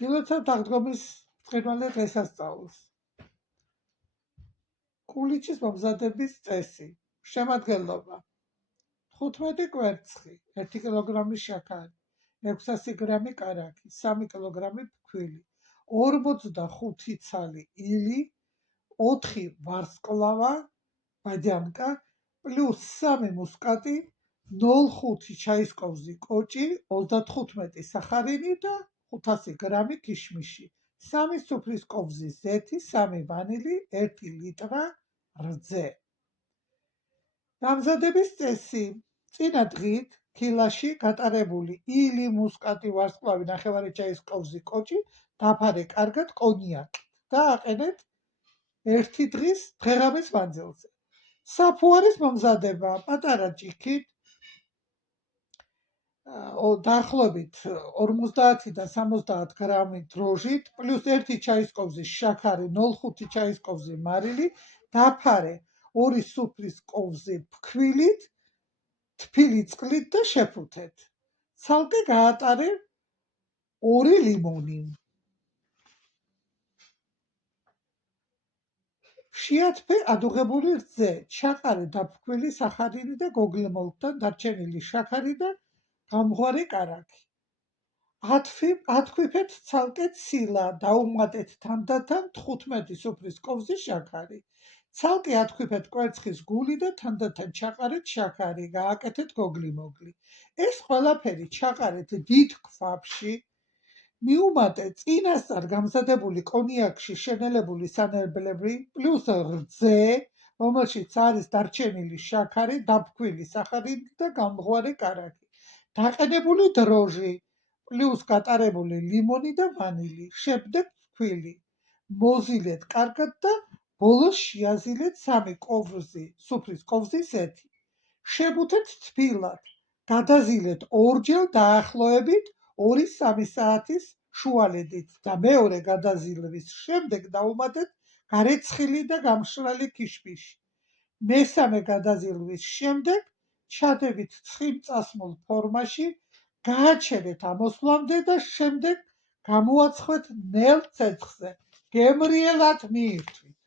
გილოცავთ აღდგომის ბრწყინვალე დღესასწაულს. კულიჩის მომზადების წესი. შემადგენლობა: 15 კვერცხი, 1 კილოგრამი შაქარი, 600 გრამი კარაქი, 3 კილოგრამი ფქვილი, 45 ცალი ილი, 4 ვარსკვლავა ბადიანკა, პლუს 3 მუსკატი, 0,5 ჩაისკოვზი კოჭი, 35 სახარინი და 500 გრამი ქიშმიში, 3 სუფრის კოვზი ზეთი, 3 ვანილი, 1 ლიტრა რძე. დამზადების წესი. წინა დღით ქილაში გატარებული ილი, მუსკატი, ვარსკვლავი, ნახევარი ჩაის კოვზი კოჭი დაფარე კარგად კონიაკით და აყენეთ 1 დღის დღეღამის მანძილზე. საფუარის მომზადება. პატარა ჭიქით დაახლოებით 50-დან 70 გრამი დროჟით, პლუს 1 ჩაისკოვზი შაქარი, 0,5 ჩაისკოვზი მარილი, დაფარე 2 სუფრის კოვზი ფქვილით, თბილი წყლით და შეფუთეთ. ცალკე გაატარე 2 ლიმონი. შეათფე ადუღებული რძე, ჩაყარე და ფქვილი სახარინი და გოგლემოლთან დარჩენილი შაქარი და გამღვარი კარაქი. ათქვიფეთ ცალკე ცილა, დაუმატეთ თანდათან 15 სუფრის კოვზი შაქარი. ცალკე ათქვიფეთ კვერცხის გული და თანდათან ჩაყარეთ შაქარი, გააკეთეთ გოგლი-მოგლი. ეს ყველაფერი ჩაყარეთ დიდ ქვაბში, მიუმატეთ წინასწარ გამზადებული კონიაკში შენელებული სანერბლები, პლუს რძე, რომელშიც არის დარჩენილი შაქარი, დაფქვილი სახარინი და გამღვარი კარაქი, დაყენებული დროჟი, პლუს გატარებული ლიმონი და ვანილი, შემდეგ ფქვილი. მოზილეთ კარგად და ბოლოს შეაზილეთ 3 სუფრის კოვზი ზეთი. შებუთეთ თბილად, გადაზილეთ ორჯერ დაახლოებით 2-3 საათის შუალედით და მეორე გადაზილვის შემდეგ დაუმატეთ გარეცხილი და გამშრალი ქიშმიში. მესამე გადაზილვის შემდეგ ჩადებით ცხიმწასმულ ფორმაში, გააჩერეთ ამოსვლამდე და შემდეგ გამოაცხვეთ ნელ ცეცხლზე. გემრიელად მიირთვით.